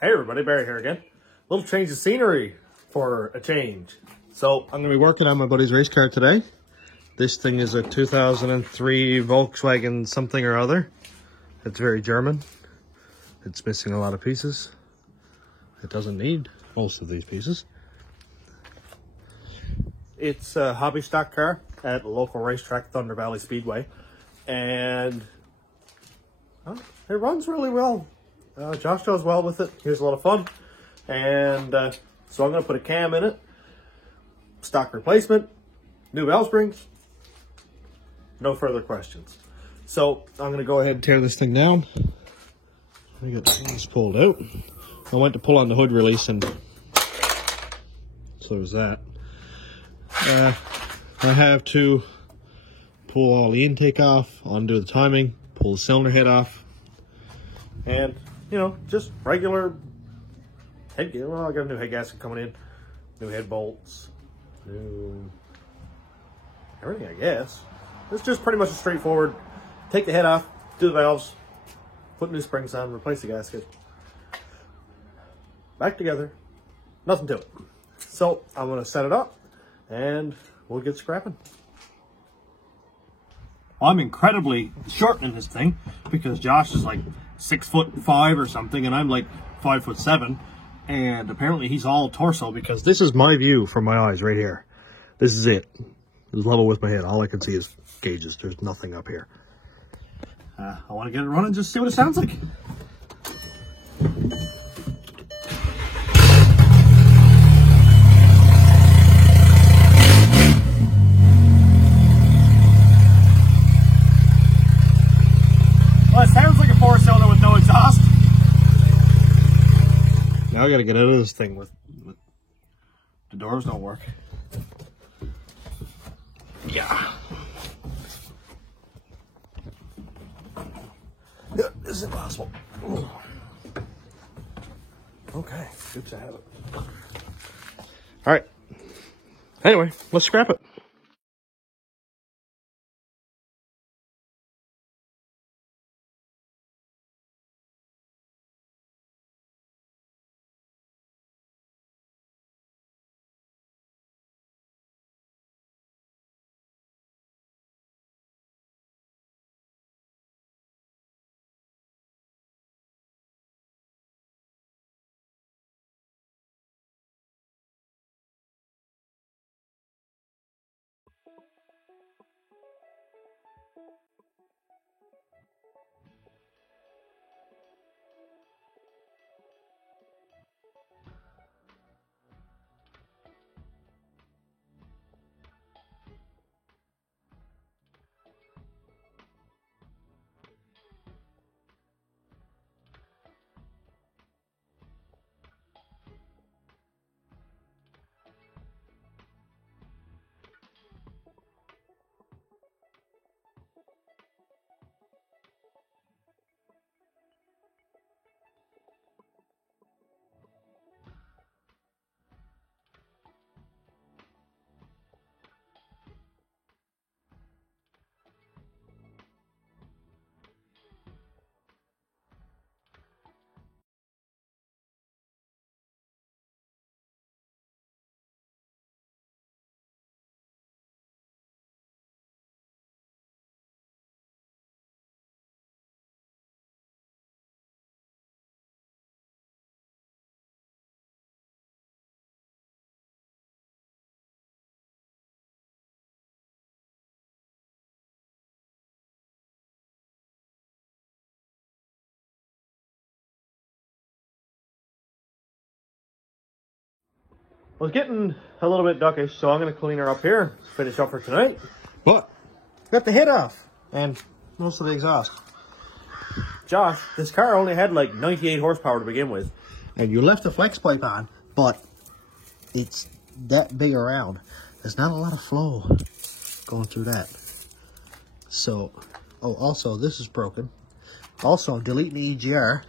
Hey everybody, Barry here again. Little change of scenery for a change. So I'm going to be working on my buddy's race car today. This thing is a 2003 Volkswagen something or other. It's very German. It's missing a lot of pieces. It doesn't need most of these pieces. It's a hobby stock car at a local racetrack, Thunder Valley Speedway. And it runs really well. Josh does well with it. He has a lot of fun. And so I'm going to put a cam in it. Stock replacement. New valve springs. No further questions. So I'm going to go ahead and tear this thing down. I got things pulled out. I went to pull on the hood release and so there's that. I have to pull all the intake off, undo the timing, pull the cylinder head off, and you know, just regular head. Well, I got a new head gasket coming in, new head bolts, new everything, I guess. It's just pretty much a straightforward take the head off, do the valves, put new springs on, replace the gasket, back together, nothing to it. So I'm going to set it up and we'll get scrapping. I'm incredibly short in this thing because Josh is like 6'5" or something, and I'm like 5'7", and apparently he's all torso because this is my view from my eyes right here. This is it. It's level with my head. All I can see is gauges. There's nothing up here. I want to get it running, just see what it sounds like. Well, it sounds like a four-cylinder with no exhaust. Now I gotta get out of this thing with the doors don't work. Yeah. This is impossible. Ooh. Okay, good to have it. All right. Anyway, let's scrap it. I was getting a little bit duckish, so I'm going to clean her up here, finish up for tonight. But, got the head off, and most of the exhaust. Josh, this car only had like 98 horsepower to begin with. And you left the flex pipe on, but it's that big around. There's not a lot of flow going through that. So, oh, also, this is broken. Also, I'm deleting the EGR.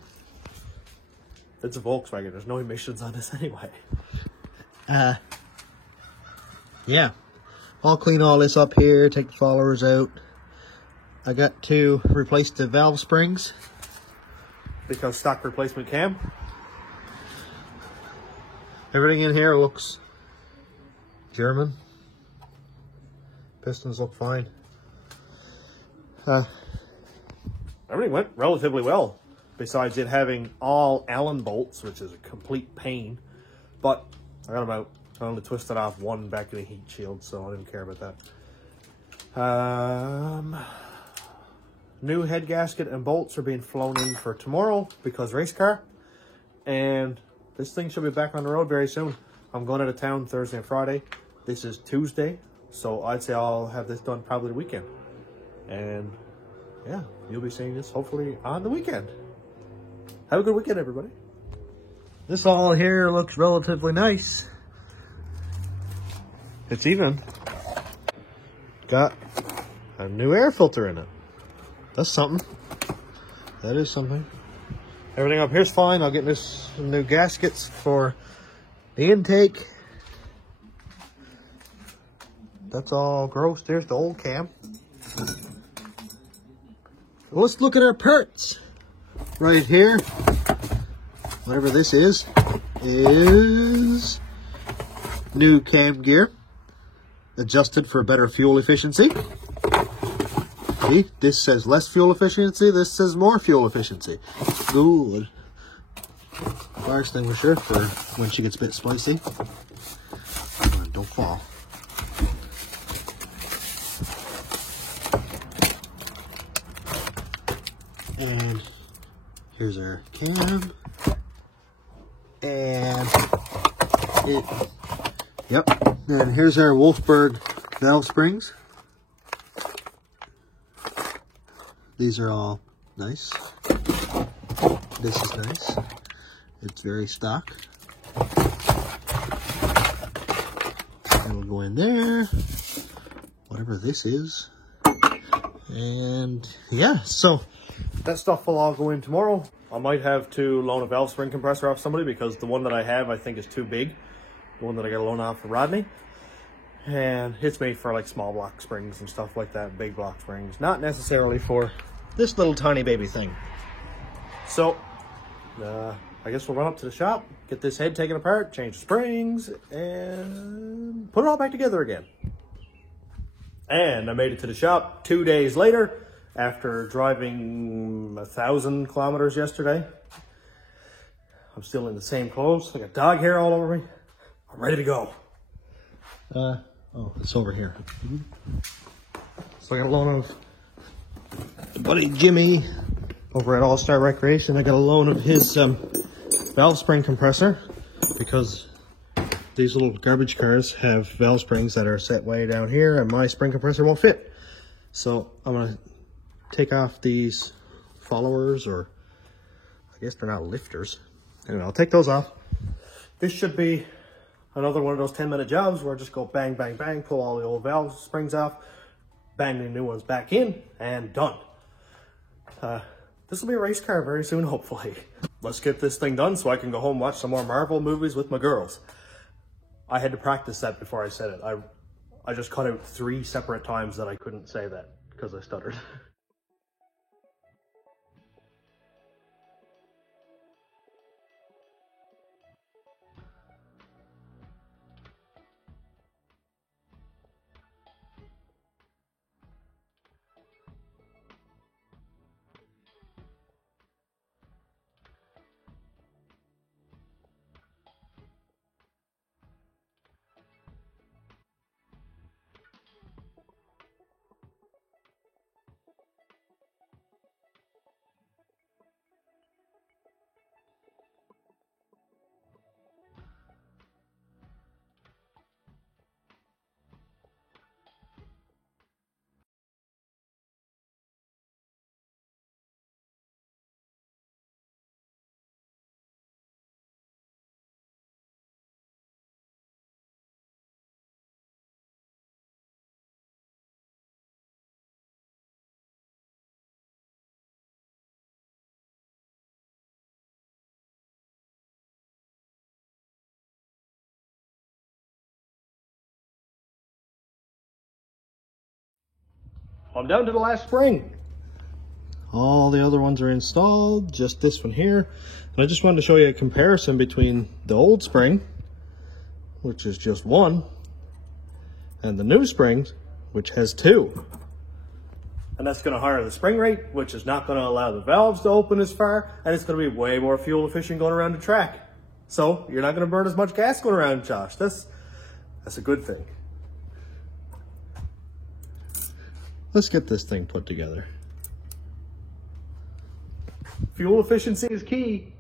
It's a Volkswagen. There's no emissions on this anyway. Yeah, I'll clean all this up here, take the followers out. I got to replace the valve springs because stock replacement cam. Everything in here looks German. Pistons look fine. Everything went relatively well, besides it having all Allen bolts, which is a complete pain. But I got them out. I only twisted off one back in the heat shield, so I didn't care about that. New head gasket and bolts are being flown in for tomorrow because race car. And this thing should be back on the road very soon. I'm going out of town Thursday and Friday. This is Tuesday, so I'd say I'll have this done probably the weekend. And yeah, you'll be seeing this hopefully on the weekend. Have a good weekend, everybody. This all here looks relatively nice. It's even got a new air filter in it. That's something. That is something. Everything up here's fine. I'll get this some new gaskets for the intake. That's all gross. There's the old cam. Let's look at our parts. Right here, whatever this is new cam gear, adjusted for better fuel efficiency. See, this says less fuel efficiency, this says more fuel efficiency. Good. Fire extinguisher for when she gets a bit spicy. Come on, don't fall. And here's our cam. And and here's our Wolfsburg valve springs. These are all nice. This is nice. It's very stock. It'll go in there. Whatever this is. And yeah, so that stuff will all go in tomorrow. I might have to loan a valve spring compressor off somebody because the one that I have I think is too big. The one that I got to loan off for Rodney. And it's made for like small block springs and stuff like that, big block springs. Not necessarily for this little tiny baby thing. So, I guess we'll run up to the shop, get this head taken apart, change the springs, and put it all back together again. And I made it to the shop 2 days later, after driving 1,000 kilometers yesterday. I'm still in the same clothes. I got dog hair all over me. I'm ready to go. Oh, it's over here. So I got a loan of buddy Jimmy over at All Star Recreation. I got a loan of his valve spring compressor because these little garbage cars have valve springs that are set way down here and my spring compressor won't fit. So I'm gonna take off these followers, or I guess they're not lifters. Anyway, I'll take those off. This should be another one of those 10-minute jobs where I just go bang, bang, bang, pull all the old valve springs off, bang the new ones back in, and done. This will be a race car very soon, hopefully. Let's get this thing done so I can go home and watch some more Marvel movies with my girls. I had to practice that before I said it. I just cut out 3 separate times that I couldn't say that because I stuttered. I'm down to the last spring. All the other ones are installed, just this one here. And I just wanted to show you a comparison between the old spring which is just one, and the new springs, which has two. And that's going to higher the spring rate, which is not going to allow the valves to open as far, and it's going to be way more fuel efficient going around the track. So you're not going to burn as much gas going around, Josh. That's a good thing. Let's get this thing put together. Fuel efficiency is key.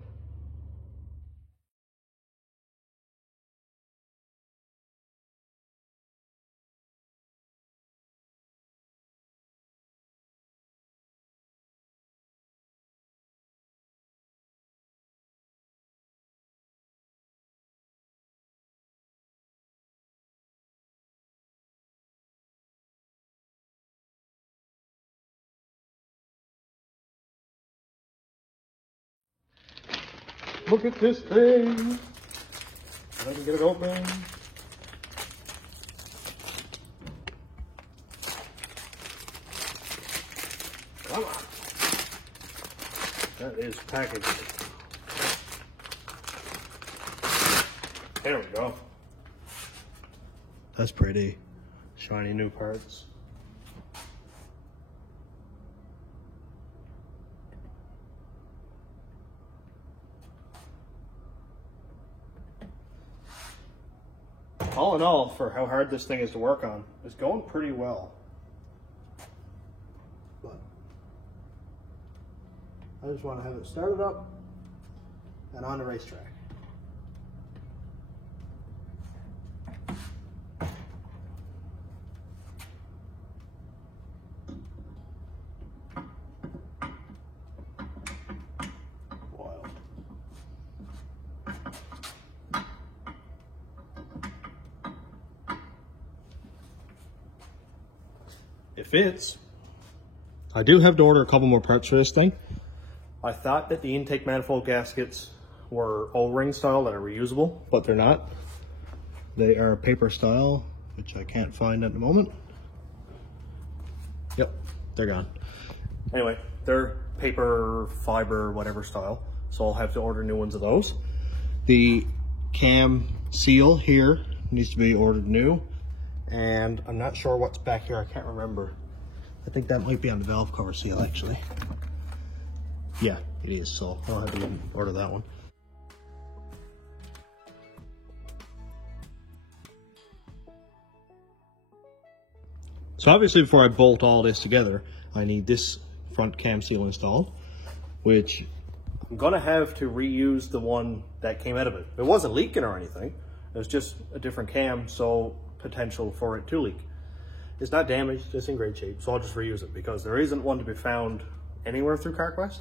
Look at this thing. If I can get it open. Come on. That is packaged. There we go. That's pretty. Shiny new parts. All in all, for how hard this thing is to work on, it's going pretty well. But I just want to have it started up and on the racetrack. It fits. I do have to order a couple more parts for this thing. I thought that the intake manifold gaskets were O-ring style that are reusable, but they're not. They are paper style, which I can't find at the moment. Yep, they're gone. Anyway, they're paper, fiber, whatever style, so I'll have to order new ones of those. The cam seal here needs to be ordered new. And I'm not sure what's back here. I can't remember. I think that might be on the valve cover seal, actually. Yeah, it is. So I'll have to order that one. So obviously, before I bolt all this together, I need this front cam seal installed, which I'm gonna have to reuse the one that came out of it. It wasn't leaking or anything. It was just a different cam, so potential for it to leak. It's not damaged, it's in great shape, so I'll just reuse it because there isn't one to be found anywhere through CarQuest.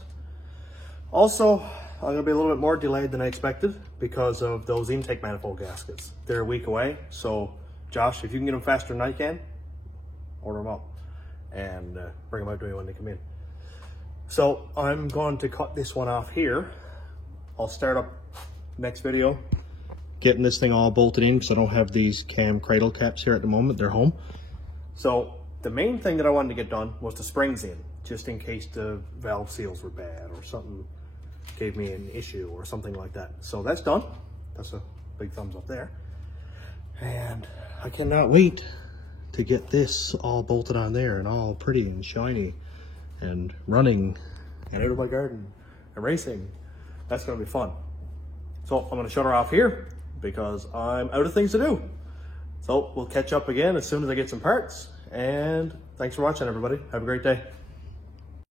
Also, I'm gonna be a little bit more delayed than I expected because of those intake manifold gaskets. They're a week away, so Josh, if you can get them faster than I can, order them up and bring them out to me when they come in. So I'm going to cut this one off here. I'll start up next video getting this thing all bolted in because I don't have these cam cradle caps here at the moment. They're home. So the main thing that I wanted to get done was the springs in, just in case the valve seals were bad or something gave me an issue or something like that. So that's done. That's a big thumbs up there. And I cannot wait to get this all bolted on there and all pretty and shiny and running and out of my garden and racing. That's gonna be fun. So I'm gonna shut her off here because I'm out of things to do. So we'll catch up again as soon as I get some parts. And thanks for watching, everybody. Have a great day.